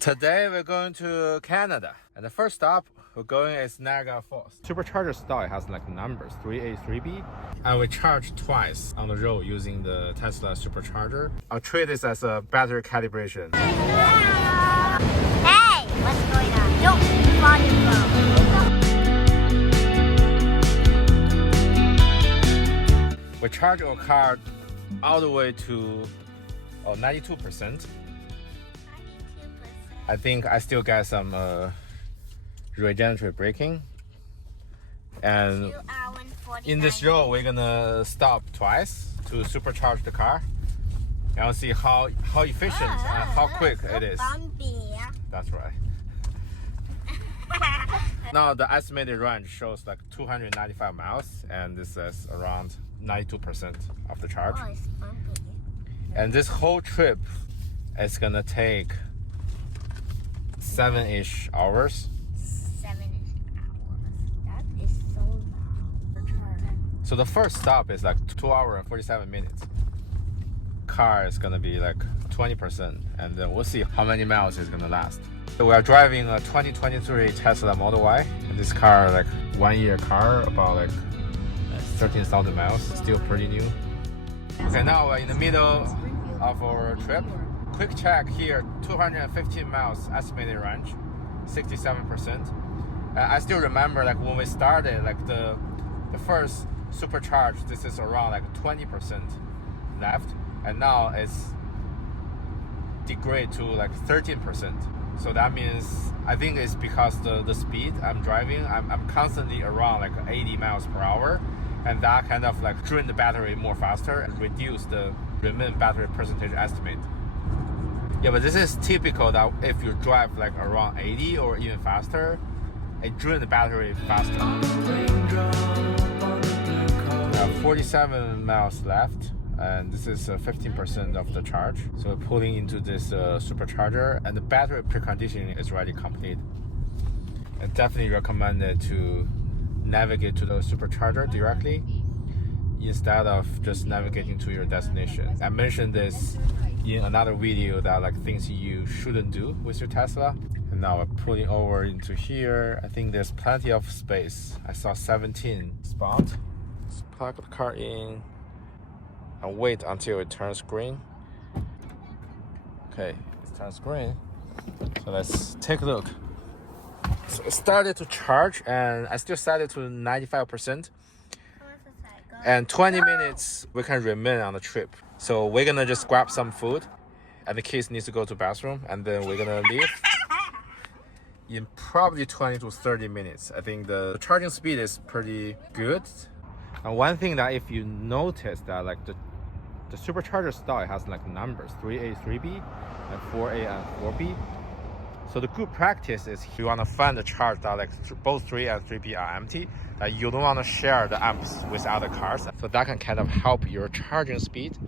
Today we're going to Canada, and the first stop we're going is Niagara Falls. Supercharger style has like numbers 3A, 3B, and we charge twice on the road using the Tesla Supercharger. I'll treat this as a battery calibration. Hey, what's going on? Don't fall your phone. We charge our car all the way to 92%. I think I still get some regenerative braking. And in this road, we're gonna stop twice to supercharge the car and see how efficient and how quick it is. That's right. Now the estimated range shows like 295 miles, and this is around 92% of the charge. Oh, it's bumpy. And this whole trip is gonna take 7-ish hours. 7-ish hours. That is so long. So the first stop is like 2 hours and 47 minutes. Car is gonna be like 20%, and then we'll see how many miles it's gonna last. So we are driving a 2023 Tesla Model Y. And this car, like 1 year car, about like 13,000 miles, still pretty new. Okay, now we're in the middle of our trip. Quick check here, 215 miles estimated range, 67%. I still remember like when we started, like the first supercharge, this is around like 20% left, and now it's degraded to like 13%. So that means, I think it's because the speed I'm driving, I'm constantly around like 80 miles per hour, and that kind of like drain the battery more faster and reduce the remaining battery percentage estimate. Yeah, but this is typical that if you drive like around 80 or even faster, it drains the battery faster. 47 miles left, and this is 15% of the charge. So we're pulling into this supercharger, and the battery preconditioning is already complete. I definitely recommend it to navigate to the supercharger directly instead of just navigating to your destination. I mentioned this in another video, that like things you shouldn't do with your Tesla. And now we're pulling over into here. I think there's plenty of space. I saw 17 spots. Let's plug the car in and wait until it turns green. Okay, it turns green. So let's take a look. So it started to charge, and I still set it to 95%. And 20 minutes we can remain on the trip. So we're gonna just grab some food, and the kids need to go to bathroom, and then we're gonna leave in probably 20 to 30 minutes. I think the charging speed is pretty good. And one thing that if you notice that like the supercharger style has like numbers 3A, 3B, and 4A and 4B. So the good practice is you want to find a charge that like both 3 and 3B are empty, that you don't want to share the amps with other cars. So that can kind of help your charging speed.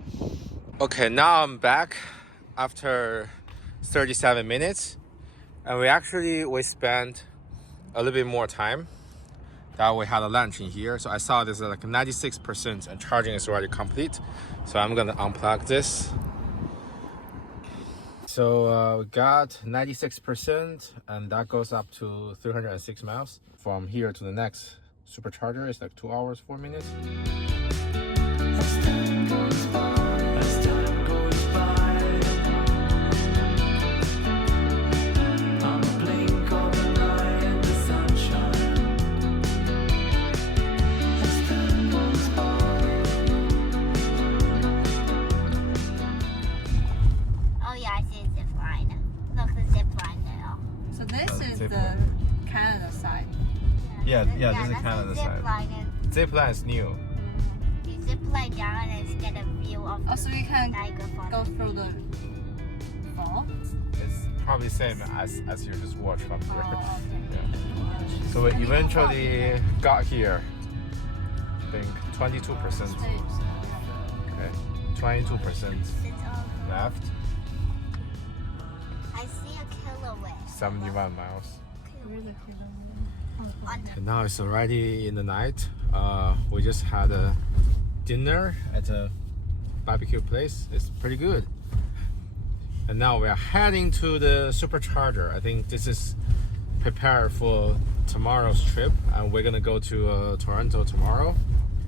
Okay, now I'm back after 37 minutes. And we spent a little bit more time. That we had a lunch in here. So I saw this like 96% and charging is already complete. So I'm gonna unplug this. So we got 96%, and that goes up to 306 miles. From here to the next supercharger is like 2 hours, 4 minutes. The Canada side. Yeah, this is Canada side. Zipline is new. You zip line down and get a view of Oh, so you can Niagara Falls. go through the fall? It's probably same as you just watched from here. Oh, okay. Yeah. So we eventually got here. I think 22%. Okay, 22% left. I see a kiloway. 71 miles. On Now it's already in the night. We just had a dinner at a barbecue place. It's pretty good. And now we are heading to the Supercharger. I think this is prepared for tomorrow's trip, and we're gonna go to Toronto tomorrow.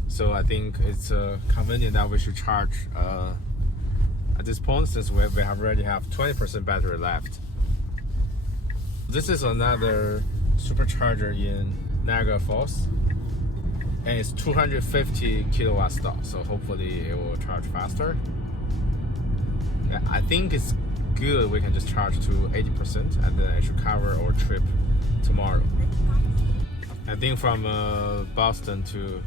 So I think it's convenient that we should charge at this point, since we already have 20% battery left. This is another Supercharger in Niagara Falls, and it's 250 kilowatt stall, so hopefully it will charge faster. Yeah, I think it's good we can just charge to 80%, and then it should cover our trip tomorrow. I think from Boston to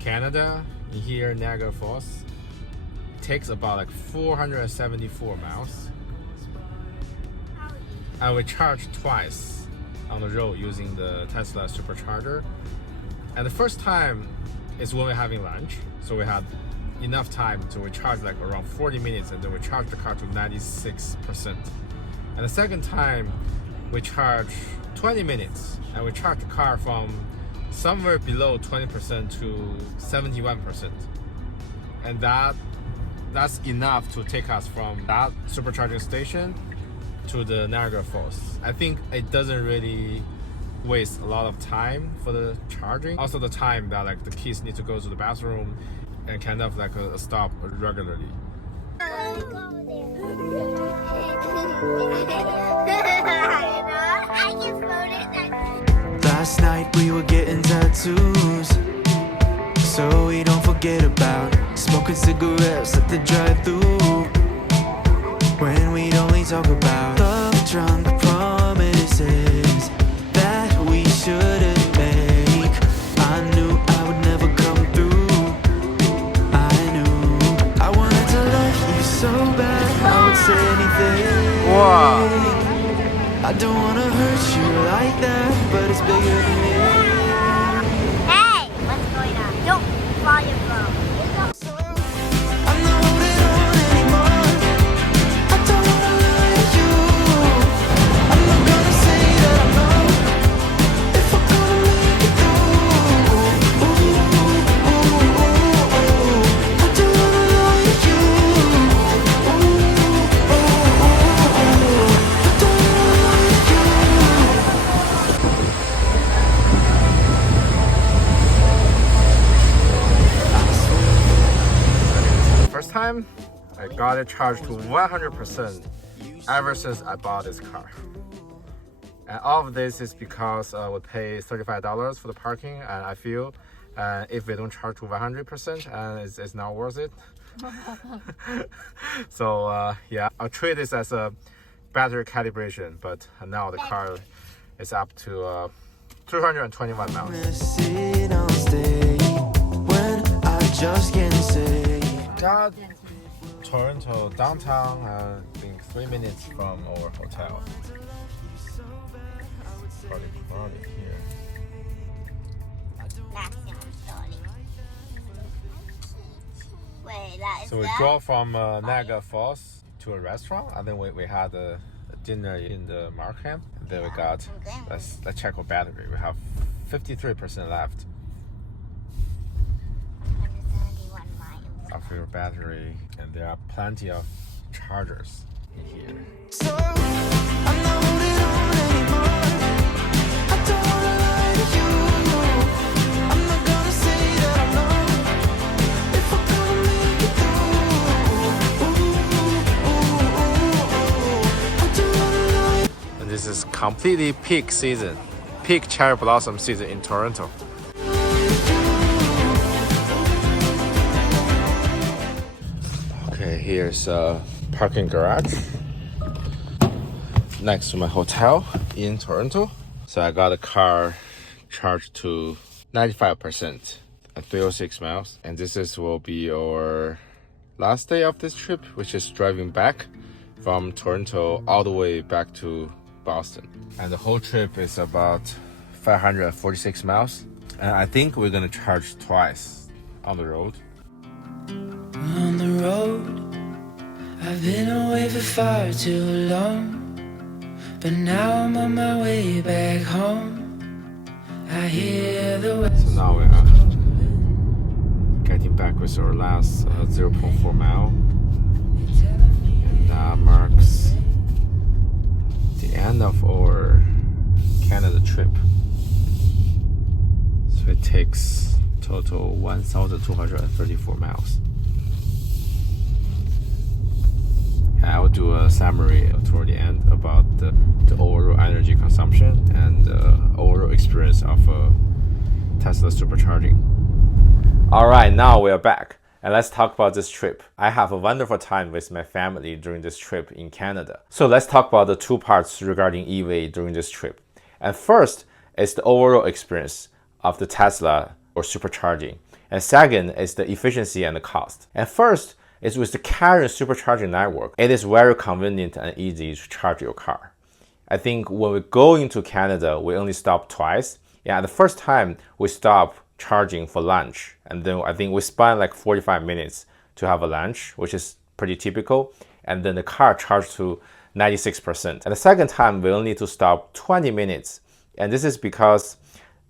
Canada, here Niagara Falls, takes about like 474 miles. And we charged twice on the road using the Tesla Supercharger. And the first time is when we're having lunch, so we had enough time to recharge like around 40 minutes, and then we charged the car to 96%. And the second time we charged 20 minutes, and we charged the car from somewhere below 20% to 71%. And that's enough to take us from that supercharging station to the Niagara Falls. I think it doesn't really waste a lot of time for the charging. Also the time that like the kids need to go to the bathroom and kind of like a stop regularly. Last night we were getting tattoos, so we don't forget about smoking cigarettes at the drive-thru, when we'd only talk about love drunk promises that we shouldn't make. I knew I would never come through. I knew I wanted to love you so bad I would say anything. Wow. I don't wanna hurt you like that, but it's bigger than me. Hey, what's going on? Don't fall your phone. I'm not holding on anymore. I don't wanna lie to you. I'm not gonna say that I know if we're gonna make it through. I don't wanna lie to you. I don't wanna lie to you. First time, I got it charged to 100% ever since I bought this car. And all of this is because we pay $35 for the parking, and I feel if we don't charge to 100%, it's not worth it. So yeah, I'll treat this as a battery calibration, but now the car is up to 321 miles. Sit on stage when I just can't say. Got Toronto downtown, I think 3 minutes from our hotel. Party here. Wait, that is So we that? drove from Niagara Falls to a restaurant, and then we had a dinner in the Markham. And then we got, let's check our battery. We have 53% left 171 miles. of your battery, and there are plenty of chargers in here. So I'm not holding on anymore. I don't wanna lie to you. I'm not gonna say that I know if we're gonna make it through. I don't wanna lie. And this is completely peak season, peak cherry blossom season in Toronto. Okay, here's a parking garage next to my hotel in Toronto. So I got a car charged to 95% at 306 miles. And will be our last day of this trip, which is driving back from Toronto all the way back to Boston. And the whole trip is about 546 miles. And I think we're gonna charge twice on the road. On the road, I've been away for far too long, but now I'm on my way back home. I hear the So now we are getting back with our last 0.4 mile. And that marks the end of our Canada trip. So it takes total 1,234 miles. I will do a summary toward the end about the overall energy consumption and the overall experience of Tesla Supercharging. Alright, now we are back. And let's talk about this trip. I have a wonderful time with my family during this trip in Canada. So let's talk about the two parts regarding EV during this trip. And first is the overall experience of the Tesla or supercharging. And second is the efficiency and the cost. And first is with the current supercharging network. It is very convenient and easy to charge your car. I think when we go into Canada, we only stop twice. Yeah, the first time we stopped charging for lunch, and then I think we spent like 45 minutes to have a lunch, which is pretty typical, and then the car charged to 96%. And the second time we only need to stop 20 minutes, and this is because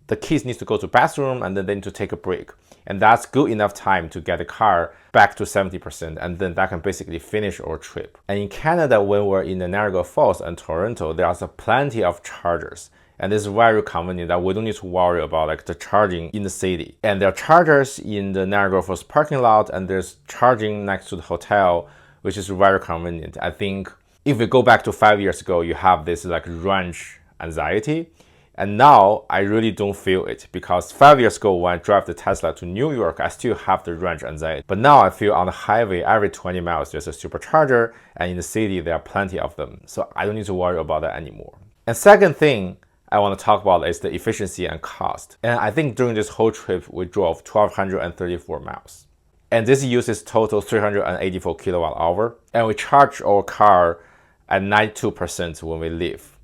the kids need to go to bathroom and then they need to take a break, and that's good enough time to get the car back to 70%, and then that can basically finish our trip. And in Canada, when we're in the Niagara Falls and Toronto, there are plenty of chargers. And it's very convenient that we don't need to worry about like the charging in the city. And there are chargers in the Niagara Falls parking lot, and there's charging next to the hotel, which is very convenient. I think if we go back to 5 years ago, you have this like range anxiety. And now I really don't feel it, because 5 years ago when I drive the Tesla to New York, I still have the range anxiety. But now I feel on the highway, every 20 miles, there's a supercharger, and in the city, there are plenty of them. So I don't need to worry about that anymore. And second thing I want to talk about is the efficiency and cost. And I think during this whole trip, we drove 1,234 miles. And this uses total 384 kilowatt hour. And we charge our car at 92% when we leave.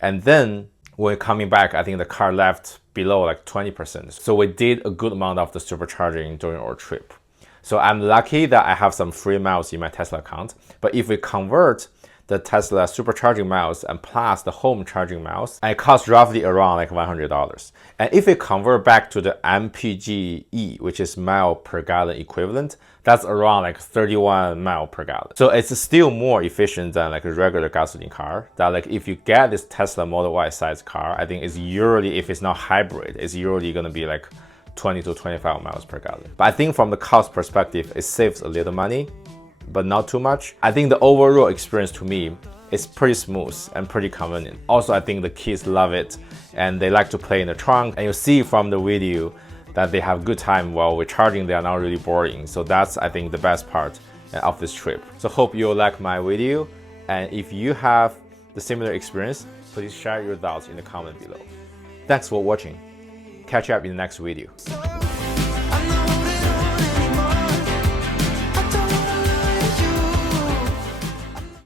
And then when we're coming back, I think the car left below like 20%. So we did a good amount of the supercharging during our trip. So I'm lucky that I have some free miles in my Tesla account. But if we convert the Tesla supercharging miles and plus the home charging miles, and it costs roughly around like $100. And if we convert back to the MPGe, which is mile per gallon equivalent, that's around like 31 mile per gallon. So it's still more efficient than like a regular gasoline car. That like if you get this Tesla Model Y size car, I think it's usually, if it's not hybrid, it's usually gonna be like 20 to 25 miles per gallon. But I think from the cost perspective, it saves a little money, but not too much. I think the overall experience to me is pretty smooth and pretty convenient. Also, I think the kids love it and they like to play in the trunk. And you see from the video that they have good time while we're charging. They are not really boring. So that's, I think, the best part of this trip. So hope you like my video. And if you have the similar experience, please share your thoughts in the comment below. Thanks for watching. Catch you up in the next video.